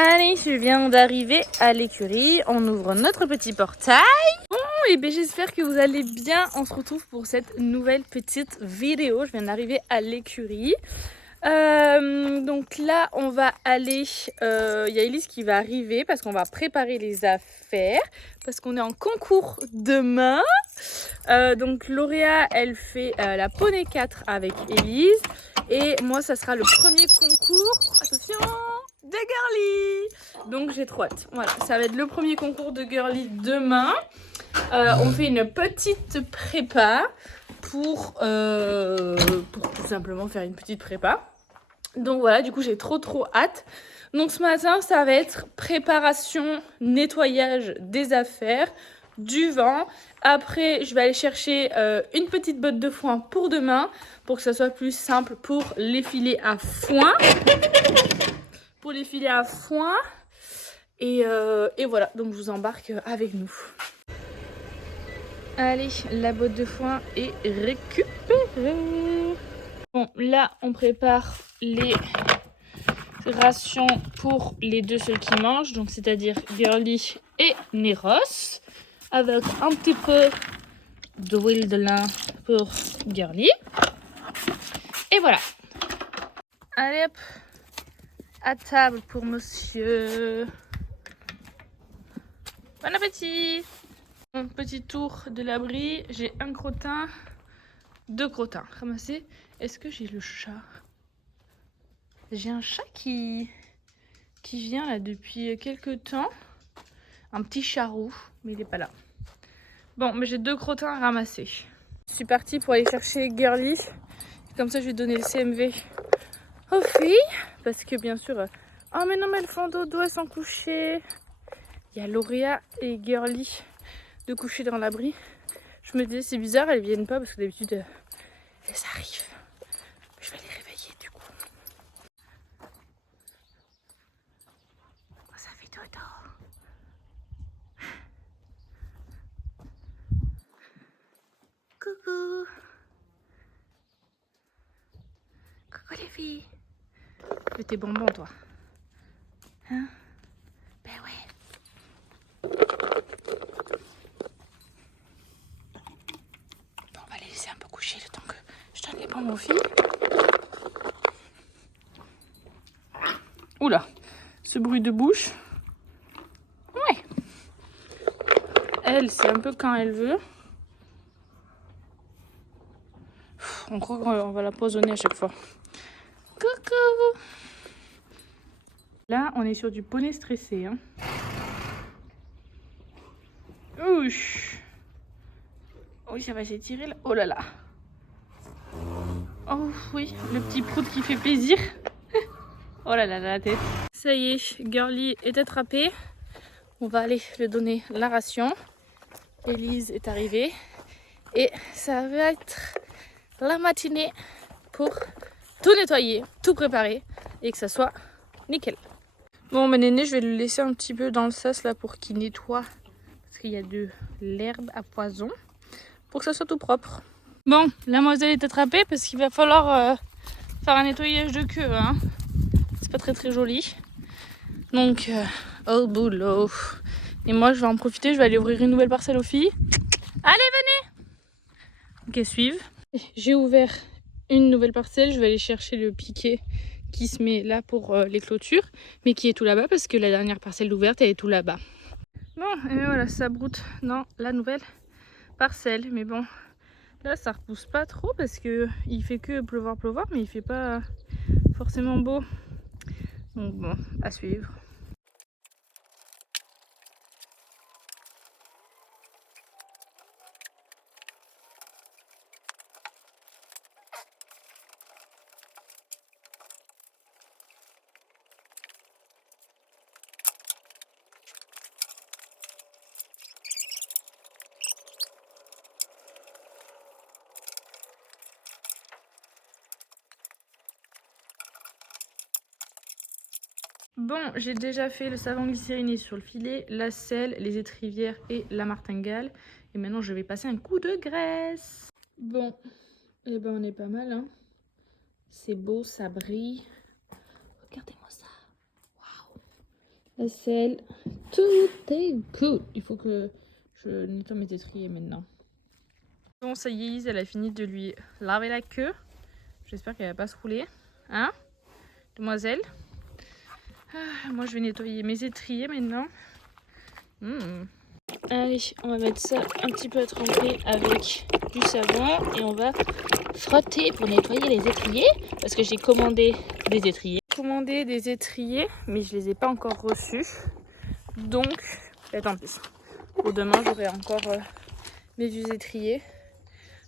Allez, je viens d'arriver à l'écurie. On ouvre notre petit portail. Bon, et bien j'espère que vous allez bien. On se retrouve pour cette nouvelle petite vidéo. Je viens d'arriver à l'écurie. Donc là, on va aller... Il y a Elise qui va arriver parce qu'on va préparer les affaires. Parce qu'on est en concours demain. Donc Lauréa, elle fait la poney 4 avec Elise. Et moi, ça sera le premier concours. Attention, de girly. Donc j'ai trop hâte. Voilà, ça va être le premier concours de girly demain. On fait une petite prépa pour tout simplement faire une petite prépa. Donc voilà, du coup j'ai trop hâte. Donc ce matin, ça va être préparation, nettoyage des affaires, du vent. Après, je vais aller chercher une petite botte de foin pour demain, pour que ça soit plus simple pour les filer à foin. Et voilà, donc je vous embarque avec nous. Allez, la botte de foin est récupérée. Bon, là, on prépare les rations pour les deux seuls qui mangent, donc c'est-à-dire Girly et Neros, avec un petit peu d'huile de lin pour Girly. Et voilà. Allez hop, à table pour monsieur. Bon appétit. Un petit tour de l'abri, j'ai un crottin, 2 crottins ramassés. Est-ce que j'ai le chat? J'ai un chat qui vient là depuis quelques temps. Un petit charroux, mais il n'est pas là. Bon, mais j'ai 2 crottins ramassés. Je suis partie pour aller chercher Girly. Comme ça, je vais donner le CMV aux filles. Parce que bien sûr... Oh mais non, mais elles font dodo, elles sont couchées. Il y a Lauréa et Girly de coucher dans l'abri. Je me disais, c'est bizarre, elles viennent pas parce que d'habitude, elles arrivent. Je vais les réveiller du coup. Ça fait dodo. Coucou. Coucou les filles. Fais tes bonbons toi. Hein? Ben ouais. Bon, on va les laisser un peu coucher le temps que je donne les bonbons aux filles. Oula, ce bruit de bouche. Ouais. Elle, c'est un peu quand elle veut. On croit qu'on va la poisonner à chaque fois. Coucou. Là, on est sur du poney stressé. Hein. Ouch. Oui, ça va s'étirer là. Oh là là. Oh oui, le petit prout qui fait plaisir. Oh là là, la tête. Ça y est, Girly est attrapée. On va aller lui donner la ration. Elise est arrivée. Et ça va être la matinée pour tout nettoyer, tout préparer et que ça soit nickel. Bon, ben Néné, je vais le laisser un petit peu dans le sas là pour qu'il nettoie. Parce qu'il y a de l'herbe à poison. Pour que ça soit tout propre. Bon, la demoiselle est attrapée parce qu'il va falloir faire un nettoyage de queue. Hein. C'est pas très joli. Donc, au boulot. Et moi, je vais en profiter. Je vais aller ouvrir une nouvelle parcelle aux filles. Allez, venez! Ok, suivent. J'ai ouvert une nouvelle parcelle. Je vais aller chercher le piquet qui se met là pour les clôtures. Mais qui est tout là-bas parce que la dernière parcelle ouverte, elle est tout là-bas. Bon, et voilà, ça broute dans la nouvelle parcelle. Mais bon, là, ça repousse pas trop parce que il fait que pleuvoir, mais il fait pas forcément beau. Donc bon, à suivre. Bon, j'ai déjà fait le savon glycériné sur le filet, la selle, les étrivières et la martingale. Et maintenant, je vais passer un coup de graisse. Bon, eh ben on est pas mal, hein. C'est beau, ça brille. Regardez-moi ça. Waouh. la selle, tout est good. Il faut que je nettoie mes étriers maintenant. Bon, ça y est, elle a fini de lui laver la queue. J'espère qu'elle va pas se rouler. Hein, demoiselle? Moi, je vais nettoyer mes étriers maintenant. Allez, on va mettre ça un petit peu à tremper avec du savon et on va frotter pour nettoyer les étriers parce que j'ai commandé des étriers. Mais je les ai pas encore reçus. Donc, tant pis. Pour demain, j'aurai encore mes vieux étriers.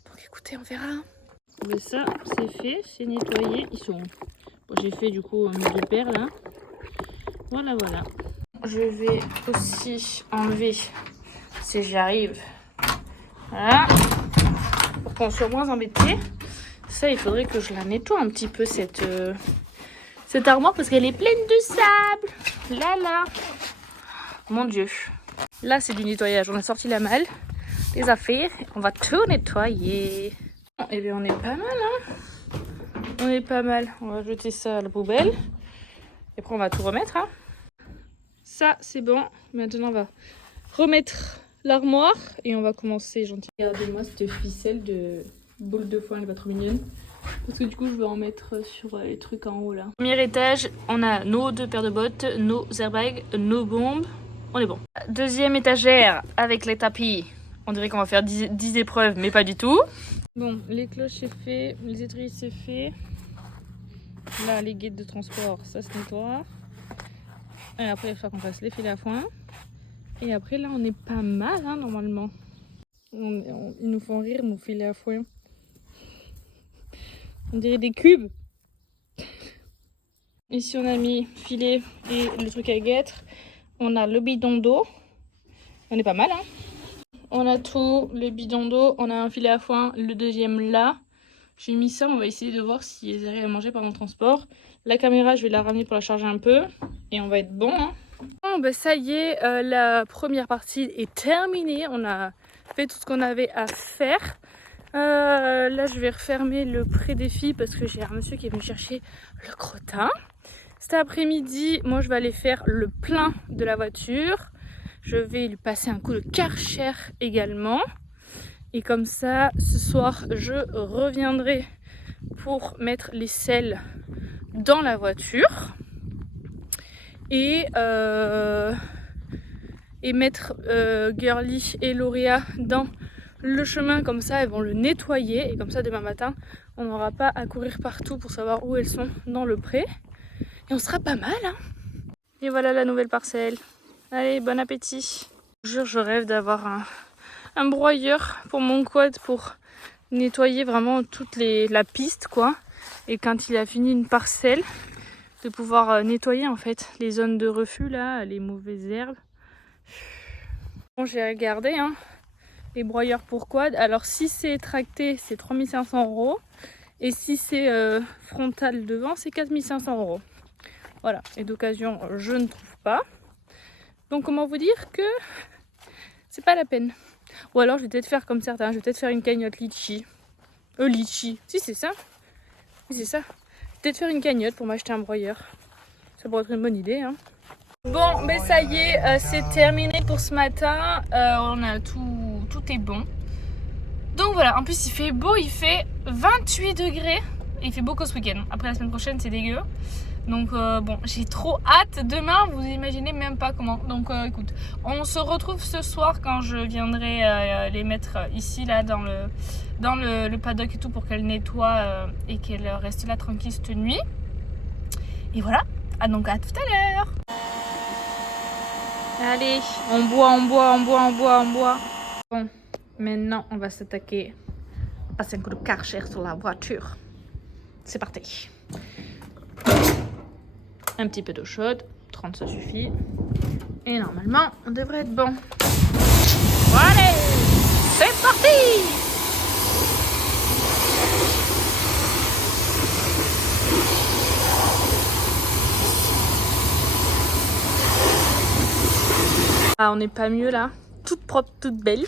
Donc écoutez, on verra. Mais ça, c'est fait, c'est nettoyé. Ils sont... Bon, j'ai fait du coup mes deux paires là. Voilà. Je vais aussi enlever, si j'y arrive, voilà, pour qu'on soit moins embêté. Ça, il faudrait que je la nettoie un petit peu, cette armoire, parce qu'elle est pleine de sable. Là. Mon Dieu. Là, c'est du nettoyage. On a sorti la malle, les affaires. On va tout nettoyer. Et bien, on est pas mal, On va jeter ça à la poubelle. Et après, on va tout remettre, hein. Ça, c'est bon. Maintenant, on va remettre l'armoire et on va commencer gentiment. Regardez-moi cette ficelle de boule de foin, elle est pas trop mignonne. Parce que du coup, je vais en mettre sur les trucs en haut là. Premier étage, on a nos 2 paires de bottes, nos airbags, nos bombes. On est bon. Deuxième étagère avec les tapis. On dirait qu'on va faire 10 épreuves, mais pas du tout. Bon, les cloches c'est fait, les étriers c'est fait. Là, les guides de transport, ça se nettoie. Et après, il faut qu'on fasse les filets à foin. Et après, là, on est pas mal, hein, normalement. Ils nous font rire, nos filets à foin. On dirait des cubes. Ici, on a mis filet et le truc à guêtre. On a le bidon d'eau. On est pas mal, hein. On a tout, le bidon d'eau. On a un filet à foin, le deuxième là. J'ai mis ça, on va essayer de voir si elles arrivent à manger pendant le transport. La caméra, je vais la ramener pour la charger un peu. Et on va être bon, hein. Bon, bah ça y est, la première partie est terminée. On a fait tout ce qu'on avait à faire. Là, je vais refermer le pré-défi parce que j'ai un monsieur qui est venu chercher le crottin. Cet après-midi, moi, je vais aller faire le plein de la voiture. Je vais lui passer un coup de Karcher également. Et comme ça, ce soir, je reviendrai pour mettre les selles dans la voiture. Et mettre Girly et Lauria dans le chemin, comme ça elles vont le nettoyer et comme ça demain matin on n'aura pas à courir partout pour savoir où elles sont dans le pré et on sera pas mal, hein. Et voilà la nouvelle parcelle. Allez, bon appétit. Je jure, je rêve d'avoir un broyeur pour mon quad pour nettoyer vraiment toute la piste quoi, et quand il a fini une parcelle de pouvoir nettoyer en fait les zones de refus là, les mauvaises herbes. Bon, j'ai regardé, hein, les broyeurs pour quad. Alors si c'est tracté, c'est 3500 € et si c'est frontal devant, c'est 4500 €. Voilà, et d'occasion, je ne trouve pas. Donc comment vous dire que c'est pas la peine. Ou alors je vais peut-être faire comme certains, je vais peut-être faire une cagnotte litchi. Litchi, si c'est ça. Oui, c'est ça. Peut-être faire une cagnotte pour m'acheter un broyeur. Ça pourrait être une bonne idée, hein. Bon, mais ça y est, c'est terminé pour ce matin. On a tout est bon. Donc voilà, en plus il fait beau, il fait 28 degrés. Et il fait beau qu'au ce week-end. Après la semaine prochaine, c'est dégueu. Donc bon, j'ai trop hâte. Demain, vous imaginez même pas comment. Donc écoute, on se retrouve ce soir quand je viendrai les mettre ici, là, dans le paddock et tout pour qu'elles nettoient et qu'elles restent là tranquilles cette nuit. Et voilà, donc à tout à l'heure. Allez, on boit. Bon, maintenant on va s'attaquer à passer un coup de Karcher sur la voiture. C'est parti. Un petit peu d'eau chaude, 30 ça suffit. Et normalement, on devrait être bon. Allez, c'est parti! Ah, on n'est pas mieux là, toute propre, toute belle,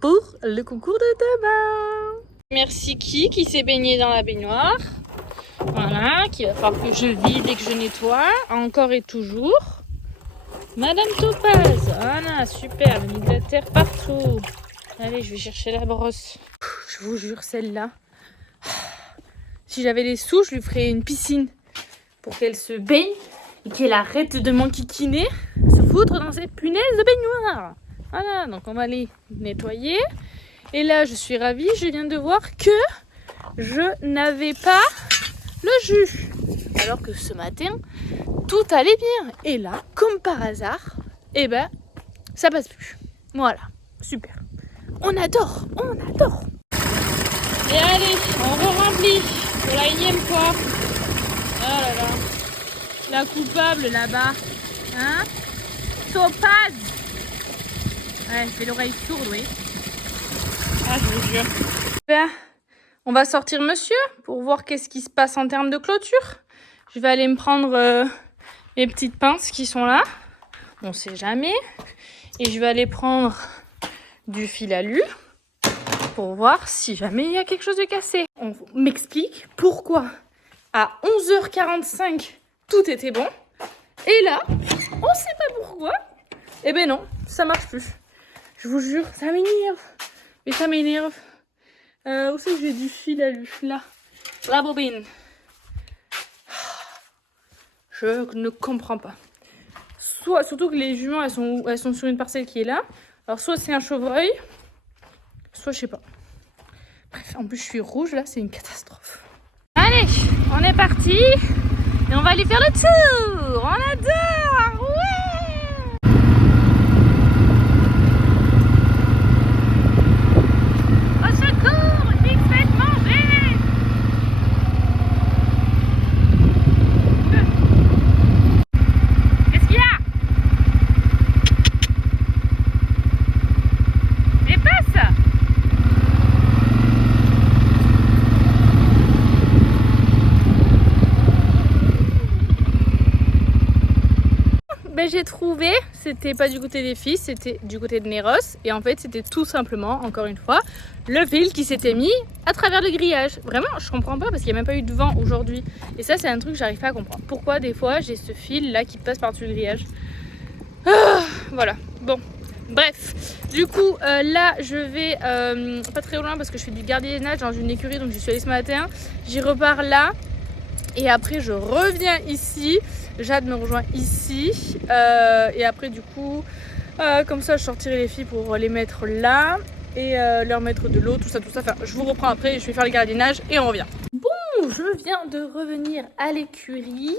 pour le concours de demain. Merci qui s'est baigné dans la baignoire. Voilà, qu'il va falloir que je vide et que je nettoie, encore et toujours. Madame Topaz. Voilà, super, j'ai mis de la terre partout. Allez, je vais chercher la brosse. Je vous jure, celle-là. Si j'avais les sous, je lui ferais une piscine pour qu'elle se baigne et qu'elle arrête de m'enquiquiner, se foutre dans cette punaise de baignoire. Voilà, donc on va les nettoyer. Et là, je suis ravie, je viens de voir que je n'avais pas le jus. Alors que ce matin, tout allait bien. Et là, comme par hasard, eh ben, ça passe plus. Voilà, super. On adore, on adore. Et allez, on re-remplit pour la 1e fois. Oh là là. La coupable là-bas. Hein? Topaz. Ouais, j'ai l'oreille sourde, oui. Ah, je vous jure. Ben, on va sortir monsieur pour voir qu'est-ce qui se passe en termes de clôture. Je vais aller me prendre mes petites pinces qui sont là. On sait jamais. Et je vais aller prendre du fil alu pour voir si jamais il y a quelque chose de cassé. On m'explique pourquoi à 11h45 tout était bon. Et là, on sait pas pourquoi. Eh ben non, ça marche plus. Je vous jure, ça m'énerve. Mais ça m'énerve. Où c'est que j'ai du fil alu? Là, la bobine. Je ne comprends pas. Soit, surtout que les juments, elles sont sur une parcelle qui est là. Alors soit c'est un chevreuil, soit je sais pas. Bref, en plus je suis rouge là, c'est une catastrophe. Allez, on est parti et on va aller faire le tour. On adore, ouais. Au secours, Nick se fait manger. Qu'est-ce qu'il y a? Dépasse. Ben, j'ai trouvé, c'était pas du côté des filles, c'était du côté de Neros. Et en fait, c'était tout simplement, encore une fois, le fil qui s'était mis à travers le grillage. Vraiment, je comprends pas parce qu'il n'y a même pas eu de vent aujourd'hui. Et ça, c'est un truc que j'arrive pas à comprendre. Pourquoi des fois, j'ai ce fil là qui passe par-dessus le grillage. Voilà, bon. Bref, du coup, là, je vais pas très loin parce que je fais du gardiennage dans une écurie. Donc, j'y suis allée ce matin. J'y repars là. Et après, je reviens ici. Jade me rejoint ici. Et après, du coup, comme ça, je sortirai les filles pour les mettre là. Et leur mettre de l'eau, tout ça, tout ça. Enfin, je vous reprends après, je vais faire le gardiennage et on revient. Bon, je viens de revenir à l'écurie.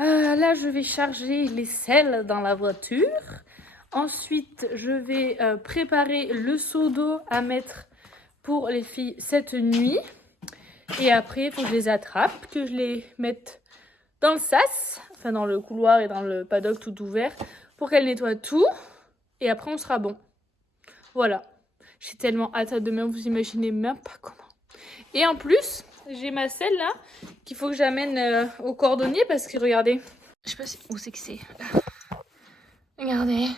Là, je vais charger les selles dans la voiture. Ensuite, je vais préparer le seau d'eau à mettre pour les filles cette nuit. Et après, il faut que je les attrape, que je les mette dans le sas, enfin dans le couloir et dans le paddock tout ouvert, pour qu'elles nettoient tout. Et après, on sera bon. Voilà. J'ai tellement hâte à demain, vous imaginez même pas comment. Et en plus, j'ai ma selle là, qu'il faut que j'amène au cordonnier parce que regardez. Je sais pas où c'est que c'est. Là. Regardez.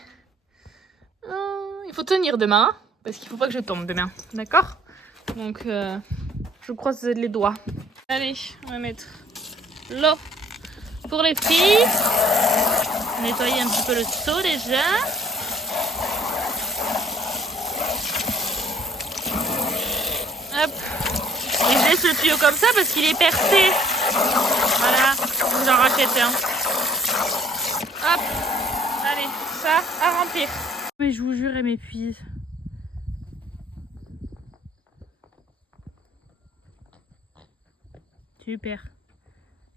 Il faut tenir demain, parce qu'il faut pas que je tombe demain. D'accord? Donc, je croise les doigts. Allez, on va mettre l'eau pour les filles. Nettoyer un petit peu le seau déjà. Hop. Et j'ai ce tuyau comme ça parce qu'il est percé. Voilà, je vous en rachète un. Hop. Allez, ça à remplir. Mais je vous jure, elle m'épuise. Super.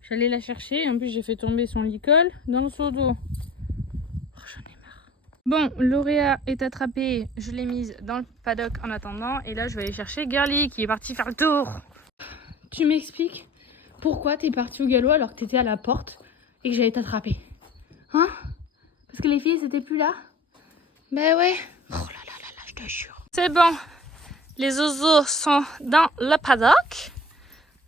J'allais la chercher. En plus, j'ai fait tomber son licol dans le seau d'eau. Oh, j'en ai marre. Bon, Lauréa est attrapée. Je l'ai mise dans le paddock en attendant. Et là, je vais aller chercher Girly qui est partie faire le tour. Tu m'expliques pourquoi t'es partie au galop alors que t'étais à la porte et que j'allais t'attraper? Hein? Parce que les filles, c'était plus là? Ben ouais. Oh là là là là, je te jure. C'est bon. Les oiseaux sont dans le paddock.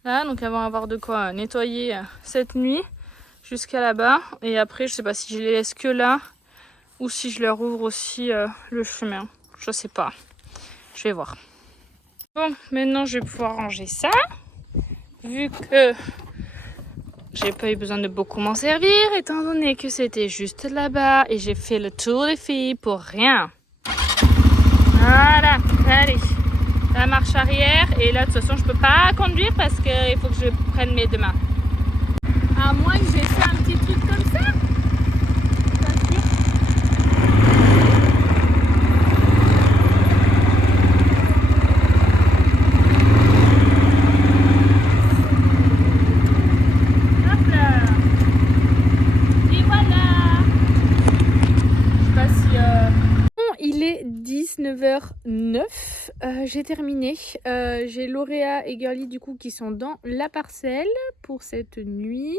Là, donc elles vont avoir de quoi nettoyer cette nuit jusqu'à là-bas. Et après, je sais pas si je les laisse que là ou si je leur ouvre aussi le chemin. Je sais pas. Je vais voir. Bon, maintenant je vais pouvoir ranger ça. Vu que j'ai pas eu besoin de beaucoup m'en servir étant donné que c'était juste là-bas et j'ai fait le tour des filles pour rien. Voilà, allez, la marche arrière et là de toute façon je peux pas conduire parce qu'il faut que je prenne mes deux mains. À moins que j'ai fait un petit truc comme ça. Il est 19h09, j'ai terminé, j'ai Lauréa et Girly du coup qui sont dans la parcelle pour cette nuit.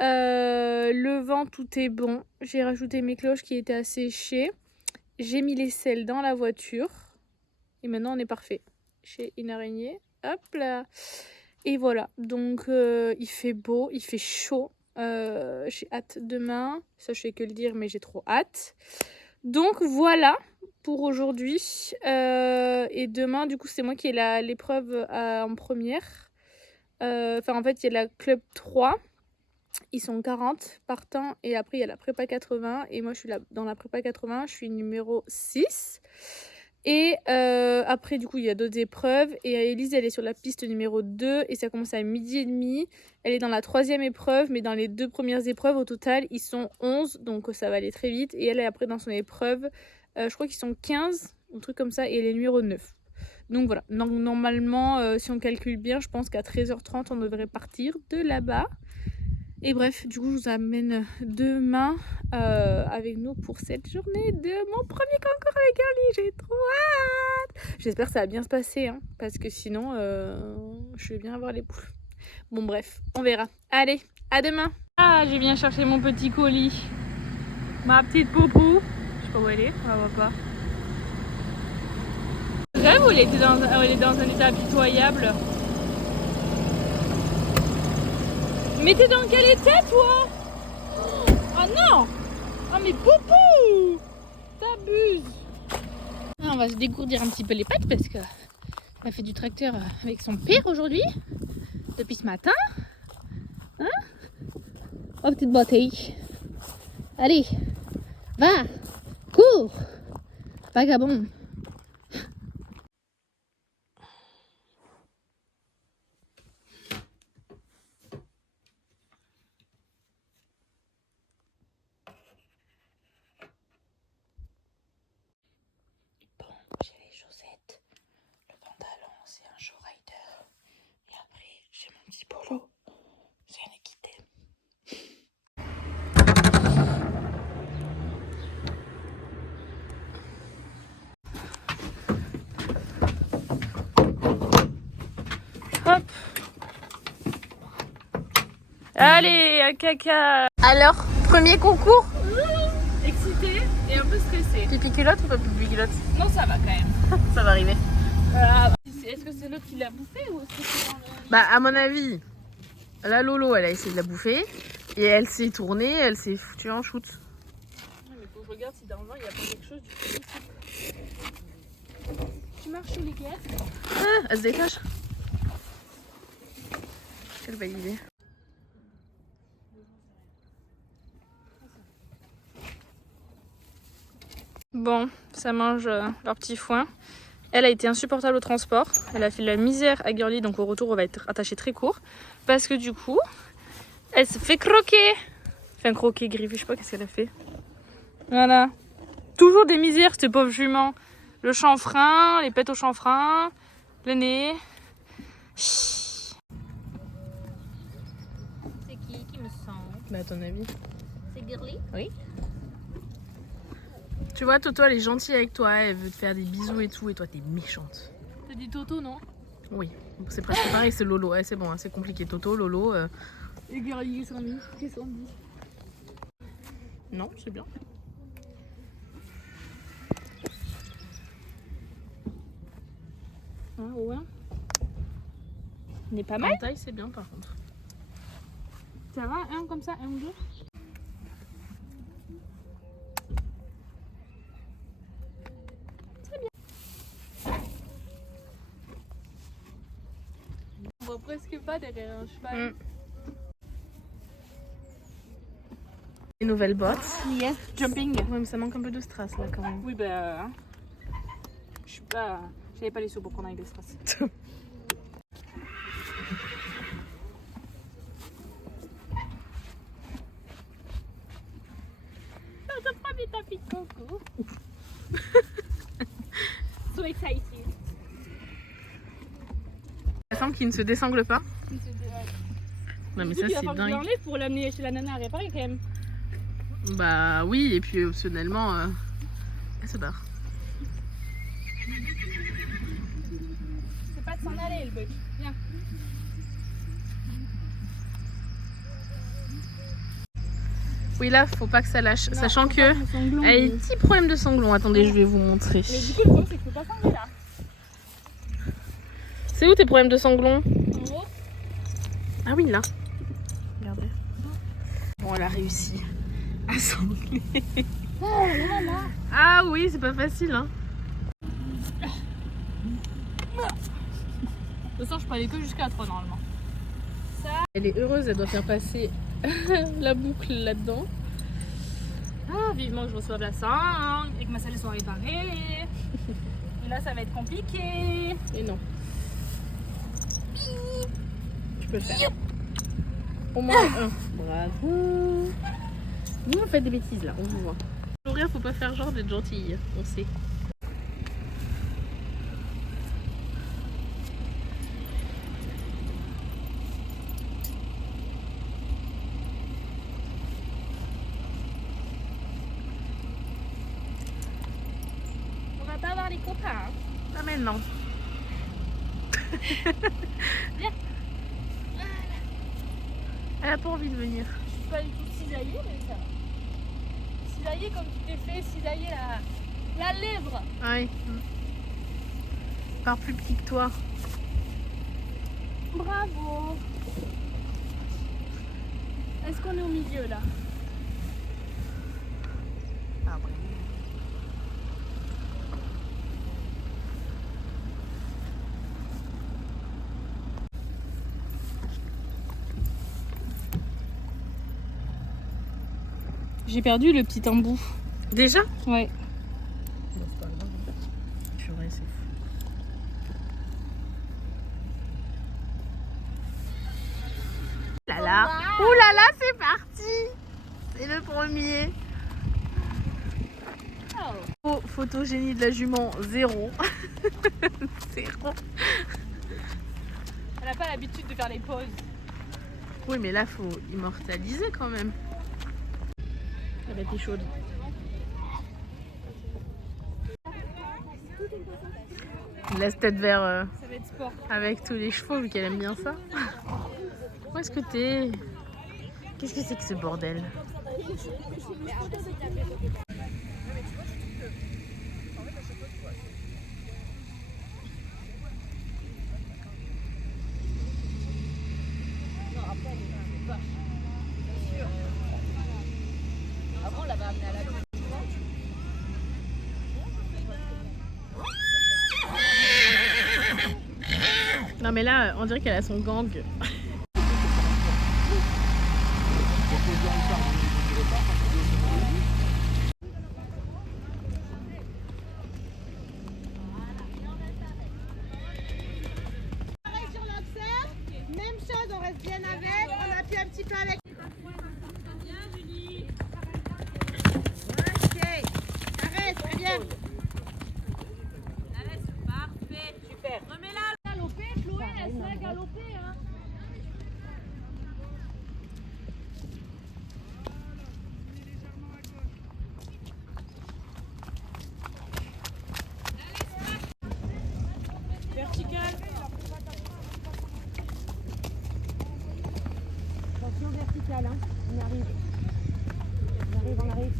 Le vent tout est bon, j'ai rajouté mes cloches qui étaient asséchées, j'ai mis les selles dans la voiture et maintenant on est parfait. J'ai une araignée, hop là, et voilà, donc il fait beau, il fait chaud, j'ai hâte demain, ça je fais que le dire mais j'ai trop hâte. Donc voilà pour aujourd'hui. Et demain, du coup, c'est moi qui ai l'épreuve en première. Enfin, en fait, il y a la club 3. Ils sont 40 partants. Et après, il y a la prépa 80. Et moi, je suis là dans la prépa 80. Je suis numéro 6. Et après, du coup, il y a d'autres épreuves. Et Elise, elle est sur la piste numéro 2. Et ça commence à 12h30. Elle est dans la 3e épreuve. Mais dans les 2 premières épreuves, au total, ils sont 11. Donc, ça va aller très vite. Et elle est après dans son épreuve. Je crois qu'ils sont 15. Un truc comme ça. Et elle est numéro 9. Donc, voilà. Normalement, si on calcule bien, je pense qu'à 13h30, on devrait partir de là-bas. Et bref, du coup, je vous amène demain avec nous pour cette journée de mon premier concours avec Girly. J'ai trop hâte. J'espère que ça va bien se passer, hein, parce que sinon, je vais bien avoir les boules. Bon, bref, on verra. Allez, à demain. Ah, je viens chercher mon petit colis. Ma petite poupou. Je sais pas où elle est, on la voit pas. Rêve où elle est dans un état pitoyable. Mais t'es dans quel état, toi? Oh non! Oh mais poupou! T'abuses! On va se dégourdir un petit peu les pattes parce que elle a fait du tracteur avec son père aujourd'hui, depuis ce matin. Hein? Oh petite bouteille. Allez, va, cours, vagabond. J'ai les chaussettes, le pantalon, c'est un show rider. Et après, j'ai mon petit polo, c'est un équité. Hop. Allez, à caca. Alors, premier concours. Excitée et un peu stressée. Pipi culotte ou pas pipi culotte? Non, ça va quand même. Ça va arriver. Est-ce que c'est l'autre qui l'a bouffé ou est-ce que c'est dans le... Bah à mon avis, la Lolo elle a essayé de la bouffer et elle s'est tournée, elle s'est foutue en shoot. Ouais, mais faut que je regarde si dans le vent il n'y a pas quelque chose du tout. Tu marches sur les gaz. Ah, elle se détache. Quelle belle idée. Bon, ça mange leur petit foin. Elle a été insupportable au transport. Elle a fait la misère à Girly, donc au retour, on va être attaché très court. Parce que du coup, elle se fait croquer. Enfin, croquer, griffer, je sais pas qu'est-ce qu'elle a fait. Voilà. Toujours des misères, cette pauvre jument. Le chanfrein, les pètes au chanfrein, le nez. C'est qui me sent? Bah à ton avis? C'est Girly? Oui. Tu vois, Toto elle est gentille avec toi, elle veut te faire des bisous et tout, et toi t'es méchante. T'as dit Toto, non? Oui, c'est presque pareil, c'est Lolo, ouais, c'est bon, hein, c'est compliqué. Toto, Lolo. Et Girly, qu'est-ce qu'on dit? Non, c'est bien. Hein, ouais. On est pas mal. En taille, c'est bien par contre. Ça va, un comme ça, un ou deux? Très bien. On voit presque pas derrière un cheval. Les nouvelles bottes. Yes, jumping. Ouais, mais ça manque un peu de strass là quand même. Oui, bah. Je suis pas. J'avais pas les sous pour prendre avec des strass. Ça prend mes tapis de coco. So excited. La semble qui ne se désangle pas. Non mais ça c'est Je dingue. l'enlève pour l'amener chez la nana à réparer quand même. Bah oui, et puis optionnellement, elle se barre. C'est pas de s'en aller le bug. Viens. Oui là, faut pas que ça lâche, Non, sachant faut que pas que mon sanglon, elle a des mais- petits problèmes de sanglon. Attendez, je vais vous montrer. Mais du coup, le problème c'est que je peux pas sangler là. C'est où tes problèmes de sanglon? En haut. Ah oui, là. Regardez. Bon, elle a réussi à sangler. Oh là là. Ah oui, c'est pas facile, hein. De toute façon, je peux aller que jusqu'à 3 normalement. Elle est heureuse, elle doit faire passer la boucle là-dedans. Ah, vivement que je reçoive la sangle et que ma selle soit réparée. Et là, ça va être compliqué. Et non. Tu peux le faire. Au moins un. Bravo. Nous, on fait des bêtises là, on vous voit. L'horaire, faut pas faire genre d'être gentille, on sait. On va pas avoir les copains. Pas maintenant. Viens. Elle a pas envie de venir. Je suis pas du tout cisaillée, mais ça va. Cisaillée comme tu t'es fait cisailler la lèvre. Oui. Par plus petit que toi. Bravo. Est-ce qu'on est au milieu là? Ah ouais. J'ai perdu le petit embout. Déjà? Ouais. C'est pas grave. Purée, c'est fou. Là là. Ouh là là, c'est parti. C'est le premier. Photogénie de la jument, 0. 0. Elle n'a pas l'habitude de faire les pauses. Oui, mais là, faut immortaliser quand même. Elle était chaude. Laisse tête vers Ça va être sport. avec tous les chevaux vu qu'elle aime bien ça. Où est-ce que t'es? Qu'est-ce que c'est que ce bordel? Avant, on l'avait amené à la Non mais là, on dirait qu'elle a son gang. Sur notre serre, même chose, on reste bien avec, on appuie un petit peu avec. Ok, arrête, très bien. Galoper, Chloé, elle sait galoper, hein. Vertical. Attention verticale, hein. On arrive. On arrive, on arrive.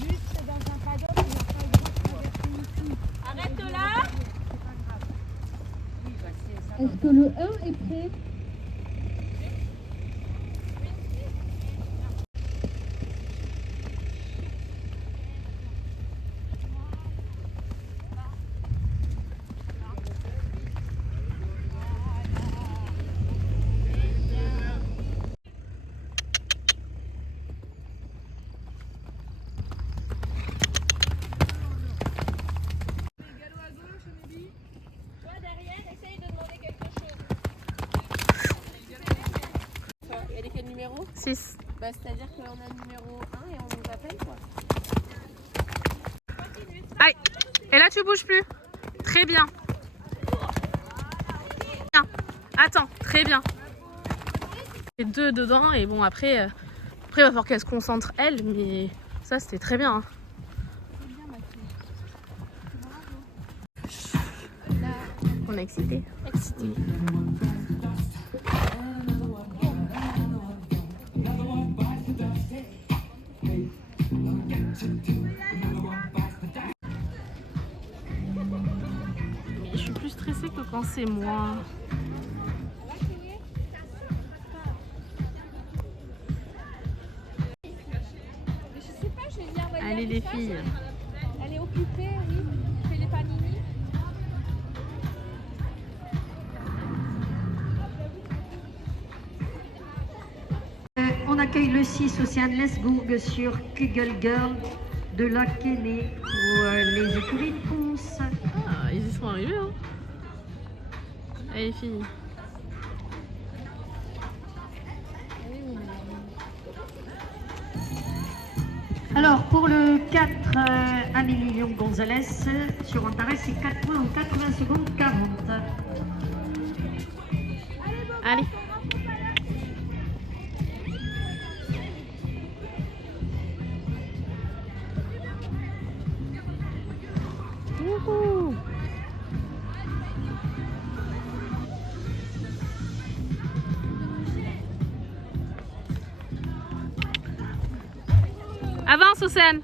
Juste dans un paddock, il n'y a pas de Arrête là. Est-ce que le 1 est prêt? quel numéro? 6. Bah, c'est-à-dire qu'on a le numéro 1 et on nous appelle quoi. Aïe. Et là tu bouges plus. Très bien. Bien. Attends, très bien. Les deux dedans et bon après, il va falloir qu'elle se concentre elle, mais ça c'était très bien. Hein. On est excité. Excité. Mais je suis plus stressée que quand c'est moi. Je sais pas, je vais lui envoyer Allez un les message. filles. Elle est occupée, oui. Je fais les panini. On accueille le 6 Océane Lesbourg sur Kugel Girl de la Kenney pour les écuries de Ponce. Ah, ils y sont arrivés hein. Allez les filles. Alors pour le 4, Amélie Lyon Gonzalez sur Antares, c'est 4 points en 80 secondes 40. Allez. Wouhou. Avance Océane.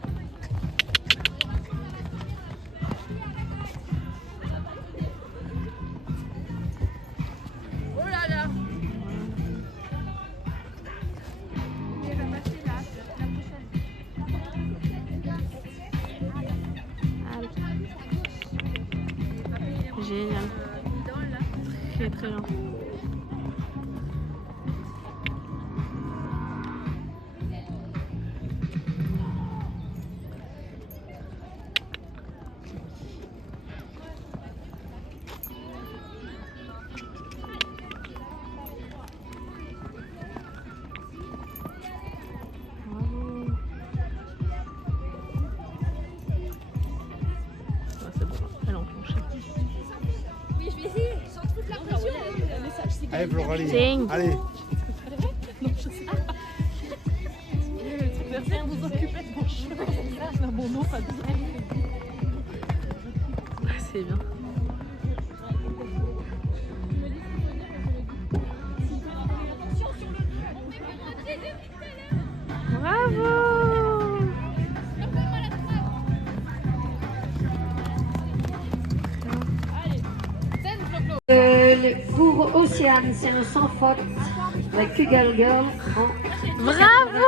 Oh là là. Elle va passer là, la prochaine. Génial. Très très bien. Ah, c'est bon, elle a enclenché. Oui, je vais essayer, sans te foutre la pression. Le message, c'est Allez, Floralie. Ding. Allez. Vous occupez de mon cheveu. Dans mon nom, pas de c'est bien. Bravo. Pour Océane, c'est un sans faute. La Kugel Girl en Bravo.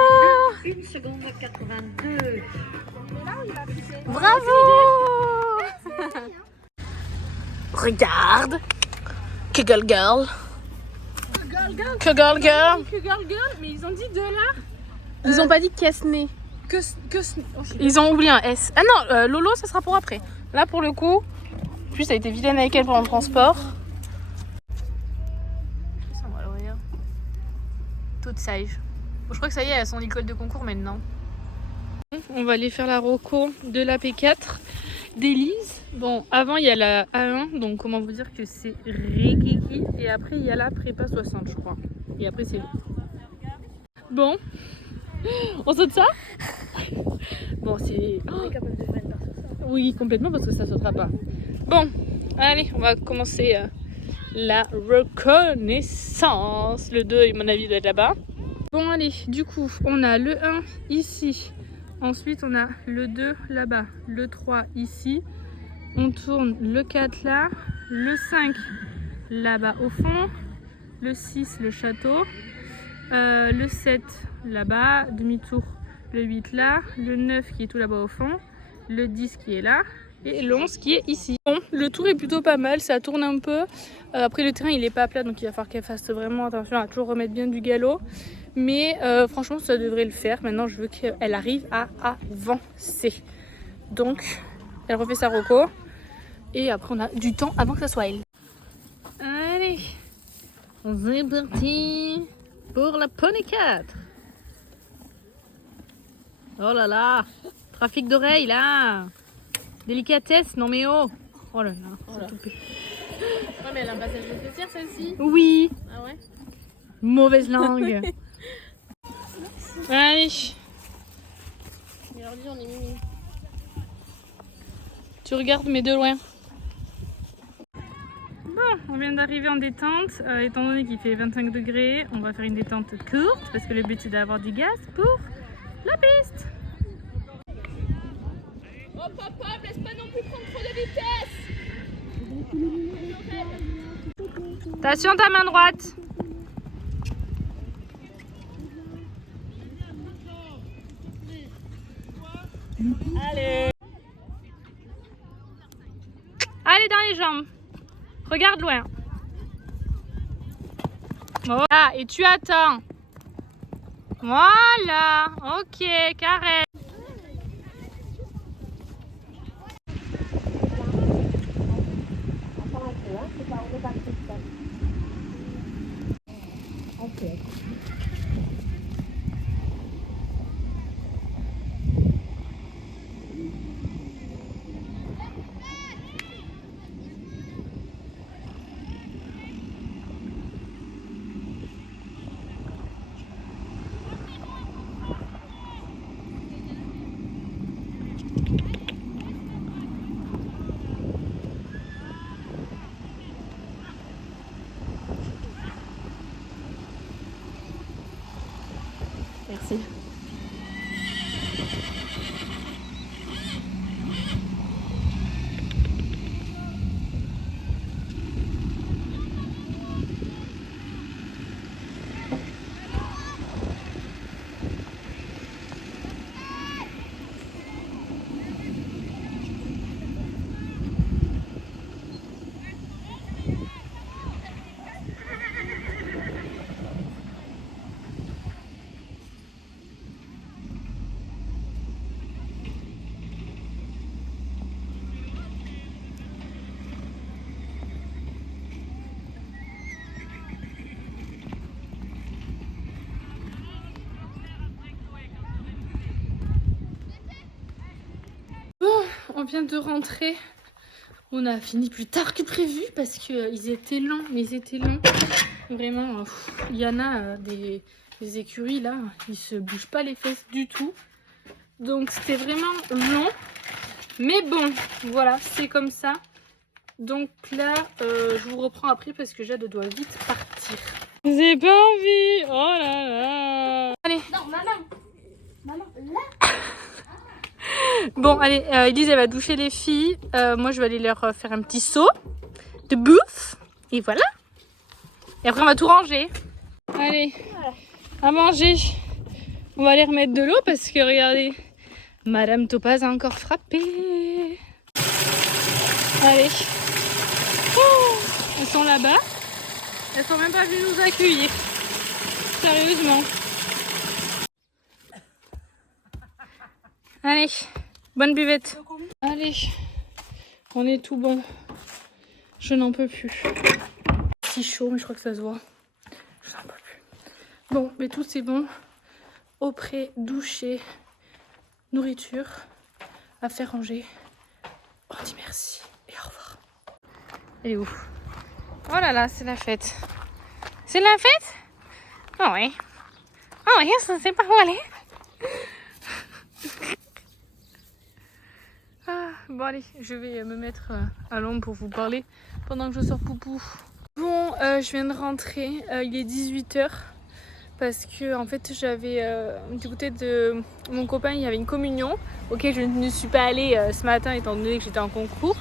1 seconde 82. Bravo. Regarde. Kugel Girl. Kugel Girl. Kugel Girl, mais ils ont dit de là. Ils ont pas dit Kesney. Que Ils ont oublié un S. Ah non, Lolo, ça sera pour après. Là, pour le coup, en plus, ça a été vilaine avec elle pendant le transport. Toute sage. Bon, je crois que ça y est, elle a son école de concours maintenant. On va aller faire la roco de la P4 d'Élise. Bon, avant, il y a la A1, donc comment vous dire que c'est Rikiki. Et après, il y a la prépa 60, je crois. Et après, c'est bon. On saute ça? Bon, c'est... Oh. Oui, complètement, parce que ça sautera pas. Bon, allez, on va commencer la reconnaissance. Le 2, à mon avis, doit être là-bas. Bon, allez, du coup, on a le 1 ici. Ensuite, on a le 2 là-bas. Le 3 ici. On tourne le 4 là. Le 5 là-bas au fond. Le 6, le château. Le 7 là-bas, demi-tour, le 8 là, le 9 qui est tout là-bas au fond, le 10 qui est là et le 11 qui est ici. Bon, le tour est plutôt pas mal, ça tourne un peu. Après le terrain il est pas plat donc il va falloir qu'elle fasse vraiment attention à toujours remettre bien du galop. Mais franchement ça devrait le faire. Maintenant je veux qu'elle arrive à avancer. Donc elle refait sa roco et après on a du temps avant que ça soit elle. Allez, c'est parti. pour la Pony 4. Oh là là, trafic d'oreilles là. Délicatesse, non mais oh. Oh là là, c'est tout petit. Ouais, mais elle a un passage de fessière celle-ci. Oui, Ah ouais. mauvaise langue. Allez. Mais alors dis, on est mimi. Tu regardes mais de loin. Bon, on vient d'arriver en détente. Étant donné qu'il fait 25 degrés, on va faire une détente courte parce que le but c'est d'avoir du gaz pour la piste. Oh papa, laisse pas non plus prendre trop de vitesse. Attention ta main droite. Allez. Allez dans les jambes. Regarde loin. Voilà, et tu attends. Voilà. Ok, carré. Merci. On vient de rentrer. On a fini plus tard que prévu parce qu'ils étaient longs. Mais ils étaient longs. Vraiment, il y en a des écuries là. Ils se bougent pas les fesses du tout. Donc c'était vraiment long. Mais bon, voilà, c'est comme ça. Donc là, je vous reprends après parce que Jade doit vite partir. J'ai pas envie. Oh là là. Allez. Non, maman, là. Bon, allez, Elise, elle va doucher les filles. Moi, je vais aller leur faire un petit saut de bouffe. Et voilà. Et après, on va tout ranger. Allez, à manger. On va aller remettre de l'eau parce que, regardez, Madame Topaz a encore frappé. Allez. Oh, elles sont là-bas. Elles sont même pas venues nous accueillir. Sérieusement. Allez. Bonne buvette. Allez, on est tout bon. Je n'en peux plus. Si chaud, mais je crois que ça se voit. Je n'en peux plus. Bon, mais tout c'est bon. Au pré, doucher, nourriture, à faire ranger. On dit merci et au revoir. Elle est où? Oh là là, c'est la fête. C'est la fête? Oh ouais. Oh ouais, ça sait pas où aller. Bon allez, je vais me mettre à l'ombre pour vous parler pendant que je sors poupou. Bon, je viens de rentrer, il est 18h parce que en fait j'avais du côté de mon copain, il y avait une communion auquel je ne suis pas allée ce matin étant donné que j'étais en concours.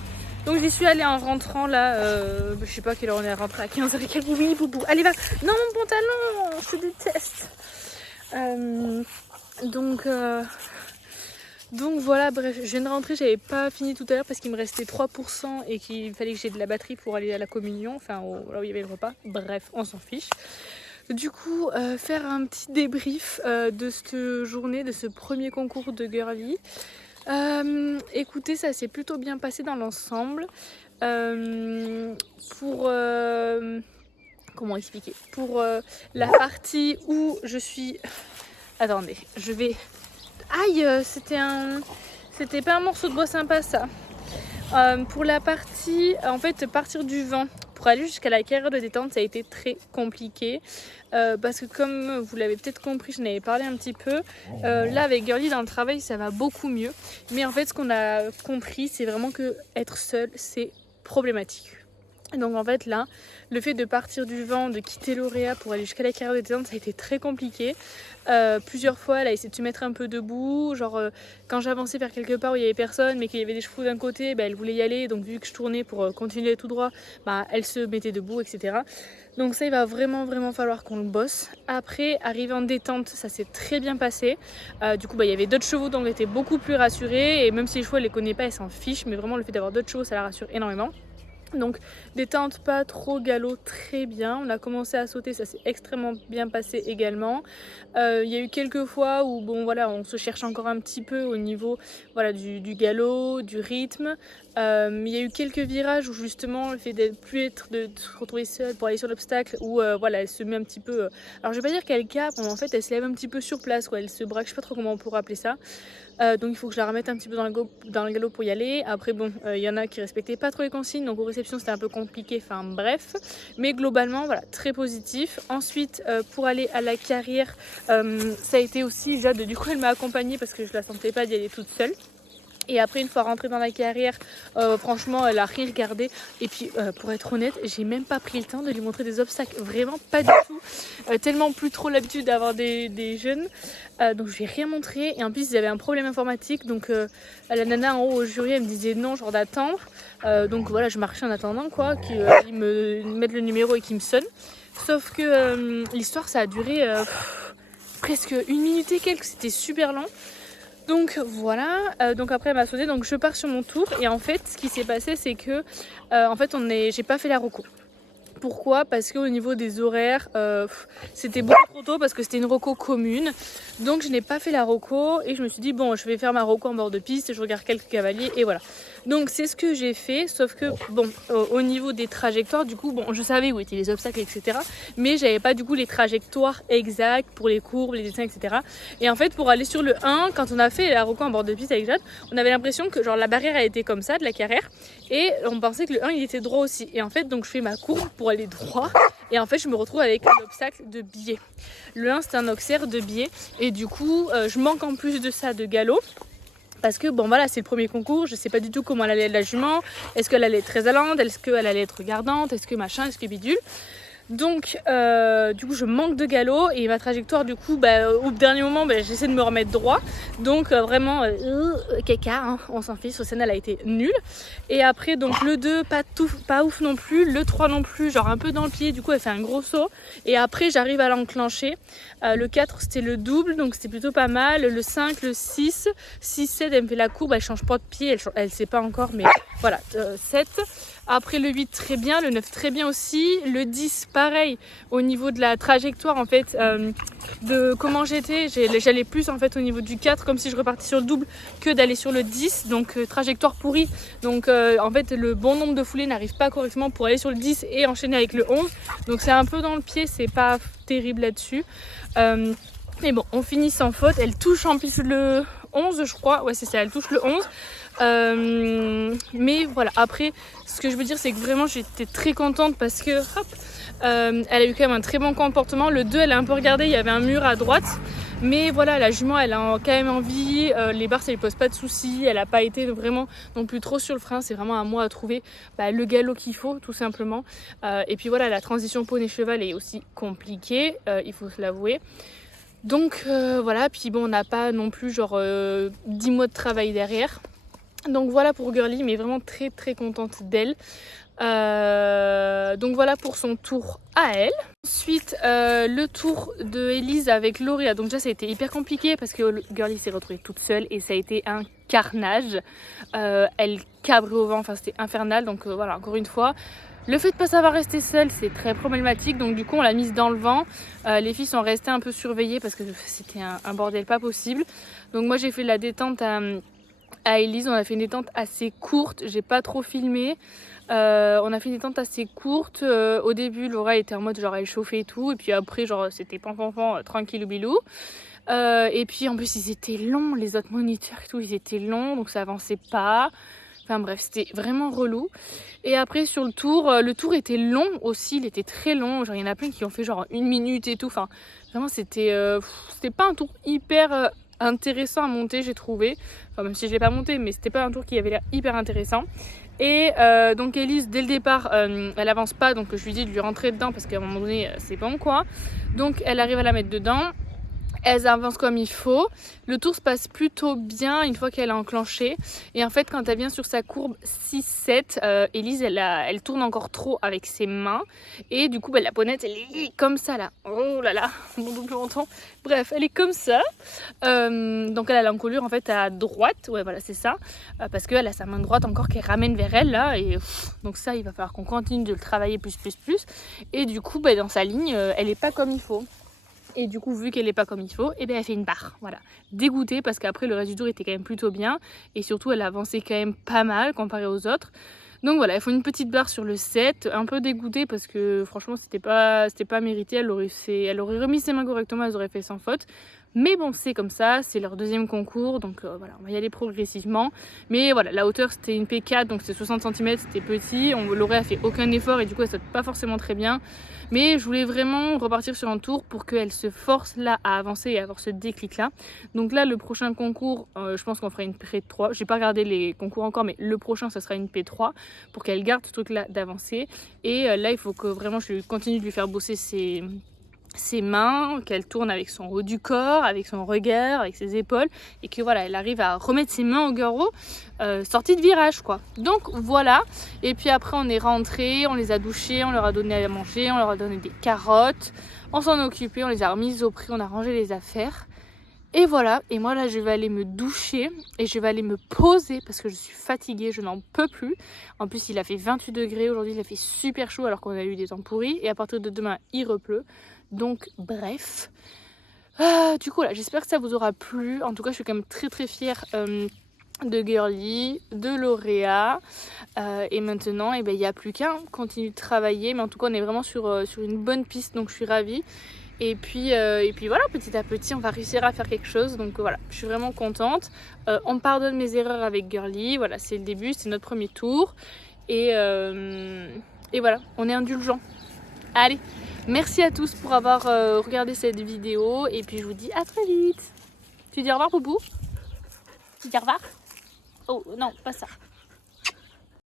Donc j'y suis allée en rentrant là, je sais pas à quelle heure on est rentré, à 15h et quelques. Oui, poupou, allez va. Non, mon pantalon, je te déteste. Donc voilà, bref, je viens de rentrer, j'avais pas fini tout à l'heure parce qu'il me restait 3% et qu'il fallait que j'ai de la batterie pour aller à la communion, enfin là où il y avait le repas, bref, on s'en fiche. Du coup, faire un petit débrief de cette journée, de ce premier concours de girly. Écoutez, ça s'est plutôt bien passé dans l'ensemble. comment expliquer, pour la partie où je suis, attendez, je vais, aïe, c'était pas un morceau de bois sympa ça. Pour la partie, en fait, partir du vent pour aller jusqu'à la carrière de détente, ça a été très compliqué parce que comme vous l'avez peut-être compris, je n'avais parlé un petit peu. Là, avec Girly dans le travail, ça va beaucoup mieux. Mais en fait, ce qu'on a compris, c'est vraiment que être seul, c'est problématique. Donc en fait là, le fait de partir du vent, de quitter l'Auréa pour aller jusqu'à la carrière de détente, ça a été très compliqué. Plusieurs fois, elle a essayé de se mettre un peu debout, genre quand j'avançais vers quelque part où il y avait personne mais qu'il y avait des chevaux d'un côté, bah, elle voulait y aller, donc vu que je tournais pour continuer tout droit, bah, elle se mettait debout, etc. Donc ça, il va vraiment falloir qu'on le bosse. Après, arrivé en détente, ça s'est très bien passé. Du coup, bah, il y avait d'autres chevaux, donc elle était beaucoup plus rassurée, et même si les chevaux elle les connaît pas, elle s'en fiche, mais vraiment le fait d'avoir d'autres chevaux, ça la rassure énormément. Donc détente, pas trop, galop très bien. On a commencé à sauter, ça s'est extrêmement bien passé également. Il y a eu quelques fois où bon voilà, on se cherche encore un petit peu au niveau voilà, du galop, du rythme. Il y a eu quelques virages où justement le fait de se retrouver seule pour aller sur l'obstacle, où voilà, elle se met un petit peu, alors je vais pas dire qu'elle cape, mais en fait elle se lève un petit peu sur place, quoi. Elle se braque, je sais pas trop comment on pourrait appeler ça. Donc il faut que je la remette un petit peu dans le galop pour y aller. Après bon, il y en a qui respectaient pas trop les consignes, donc aux réceptions c'était un peu compliqué, enfin bref. Mais globalement voilà, très positif. Ensuite pour aller à la carrière, ça a été aussi Jade, du coup elle m'a accompagnée parce que je la sentais pas d'y aller toute seule. Et après, une fois rentrée dans la carrière, franchement, elle a rien regardé. Et puis, pour être honnête, j'ai même pas pris le temps de lui montrer des obstacles. Vraiment pas du tout. Tellement plus trop l'habitude d'avoir des jeunes. Donc, je lui ai rien montré. Et en plus, ils avaient un problème informatique. Donc, la nana en haut au jury, elle me disait non, genre d'attendre. Donc, voilà, je marchais en attendant, quoi. Qu'ils me mettent le numéro et qu'ils me sonnent. Sauf que l'histoire, ça a duré presque 1 minute et quelques. C'était super long. Donc voilà, donc après elle m'a sonné, donc je pars sur mon tour, et en fait ce qui s'est passé c'est que en fait j'ai pas fait la reco. Pourquoi? Parce qu'au niveau des horaires, c'était beaucoup trop tôt parce que c'était une reco commune. Donc je n'ai pas fait la reco et je me suis dit bon, je vais faire ma reco en bord de piste, je regarde quelques cavaliers et voilà. Donc c'est ce que j'ai fait, sauf que bon, au niveau des trajectoires, du coup, bon, je savais où étaient les obstacles, etc. Mais j'avais pas du coup les trajectoires exactes pour les courbes, les dessins, etc. Et en fait, pour aller sur le 1, quand on a fait la reco en bord de piste avec Jade, on avait l'impression que genre la barrière a été comme ça, de la carrière, et on pensait que le 1 il était droit aussi. Et en fait, donc je fais ma courbe pour aller droit, et en fait, je me retrouve avec l'obstacle de biais. Le 1, c'est un auxerre de biais, et du coup, je manque en plus de ça de galop. Parce que bon voilà, c'est le premier concours, je sais pas du tout comment elle allait être la jument, est-ce qu'elle allait être très allante, est-ce qu'elle allait être regardante, est-ce que machin, est-ce que bidule. Donc du coup je manque de galop et ma trajectoire du coup au dernier moment j'essaie de me remettre droit. Donc vraiment caca, hein, on s'en fiche, scène elle a été nulle. Et après donc le 2 pas ouf non plus, le 3 non plus, genre un peu dans le pied, du coup elle fait un gros saut. Et après j'arrive à l'enclencher. Le 4 c'était le double, donc c'était plutôt pas mal. Le 5, le 6, 7 elle me fait la courbe, elle change pas de pied, elle sait pas encore mais voilà, 7. Après le 8 très bien, le 9 très bien aussi, le 10 pareil au niveau de la trajectoire en fait, de comment j'étais, j'allais plus en fait au niveau du 4 comme si je repartais sur le double que d'aller sur le 10, donc trajectoire pourrie, donc en fait le bon nombre de foulées n'arrive pas correctement pour aller sur le 10 et enchaîner avec le 11, donc c'est un peu dans le pied, c'est pas terrible là-dessus. Mais bon, on finit sans faute, elle touche en plus le 11 je crois, ouais c'est ça, elle touche le 11. Mais voilà, après ce que je veux dire c'est que vraiment j'étais très contente parce que hop, elle a eu quand même un très bon comportement. Le 2 elle a un peu regardé, il y avait un mur à droite, mais voilà, la jument elle a quand même envie, les barres ça lui pose pas de soucis, elle a pas été vraiment non plus trop sur le frein, c'est vraiment à moi à trouver le galop qu'il faut tout simplement. Et puis voilà, la transition poney cheval est aussi compliquée, il faut se l'avouer. Donc voilà, puis bon on n'a pas non plus genre 10 mois de travail derrière. Donc voilà pour Girly, mais vraiment très très contente d'elle. Donc voilà pour son tour à elle. Ensuite le tour de Elise avec Lauréa. Donc déjà ça a été hyper compliqué parce que Girly s'est retrouvée toute seule et ça a été un carnage. Elle cabrait au vent, enfin c'était infernal. Donc voilà, encore une fois, le fait de ne pas savoir rester seule c'est très problématique. Donc du coup on l'a mise dans le vent. Les filles sont restées un peu surveillées parce que c'était un bordel pas possible. Donc moi j'ai fait la détente À Elise, on a fait une détente assez courte, j'ai pas trop filmé. On a fait une détente assez courte. Au début, Laura était en mode genre elle chauffait et tout, et puis après, genre c'était pan tranquille bilou. Et puis en plus, ils étaient longs, les autres moniteurs et tout, ils étaient longs, donc ça avançait pas. Enfin bref, c'était vraiment relou. Et après sur le tour était long aussi, il était très long. Genre il y en a plein qui ont fait genre 1 minute et tout. Enfin vraiment c'était pas un tour hyper intéressant à monter, j'ai trouvé. Enfin même si je l'ai pas monté, mais c'était pas un tour qui avait l'air hyper intéressant. Et donc Elise dès le départ elle avance pas, donc je lui dis de lui rentrer dedans parce qu'à un moment donné c'est bon quoi. Donc elle arrive à la mettre dedans. Elles avancent comme il faut. Le tour se passe plutôt bien une fois qu'elle a enclenché. Et en fait, quand elle vient sur sa courbe 6-7, Elise, elle tourne encore trop avec ses mains. Et du coup, la ponette, elle est comme ça là. Oh là là, mon double menton. Bref, elle est comme ça. Donc elle a l'encolure en fait à droite. Ouais, voilà, c'est ça. Parce qu'elle a sa main droite encore qu'elle ramène vers elle là. Et donc ça, il va falloir qu'on continue de le travailler plus. Et du coup, dans sa ligne, elle est pas comme il faut. Et du coup, vu qu'elle n'est pas comme il faut, et elle fait une barre. Voilà. Dégoûtée parce qu'après, le reste du tour était quand même plutôt bien. Et surtout, elle avançait quand même pas mal comparé aux autres. Donc voilà, il faut une petite barre sur le 7. Un peu dégoûtée parce que franchement, c'était pas mérité. Elle aurait remis ses mains correctement, elle aurait fait sans faute. Mais bon, c'est comme ça, c'est leur deuxième concours. Donc voilà, on va y aller progressivement. Mais voilà, la hauteur, c'était une P4, donc c'est 60 cm, c'était petit. Laura a fait aucun effort et du coup, elle saute pas forcément très bien. Mais je voulais vraiment repartir sur un tour pour qu'elle se force là à avancer et à avoir ce déclic là. Donc là, le prochain concours, je pense qu'on fera une P3. J'ai pas regardé les concours encore, mais le prochain, ça sera une P3 pour qu'elle garde ce truc là d'avancer. Et là, il faut que vraiment je continue de lui faire bosser ses mains, qu'elle tourne avec son haut du corps, avec son regard, avec ses épaules, et que voilà, elle arrive à remettre ses mains au garrot sortie de virage quoi. Donc voilà, et puis après on est rentré, on les a douchés, on leur a donné à manger, on leur a donné des carottes, on s'en est occupé, on les a remises au prix, on a rangé les affaires. Et voilà, et moi là je vais aller me doucher et je vais aller me poser parce que je suis fatiguée, je n'en peux plus. En plus il a fait 28 degrés, aujourd'hui il a fait super chaud alors qu'on a eu des temps pourris et à partir de demain il repleut. Donc bref, du coup là j'espère que ça vous aura plu. En tout cas je suis quand même très fière de Girly, de Lauréat et maintenant il n'y a plus qu'à continuer de travailler. Mais en tout cas on est vraiment sur une bonne piste, donc je suis ravie. Et puis voilà, petit à petit on va réussir à faire quelque chose, donc voilà, je suis vraiment contente. On pardonne mes erreurs avec Girly, voilà, c'est le début, c'est notre premier tour. Et voilà, on est indulgents. Allez, merci à tous pour avoir regardé cette vidéo, et puis je vous dis à très vite. Tu dis au revoir Boubou? Tu dis au revoir? Oh non, pas ça.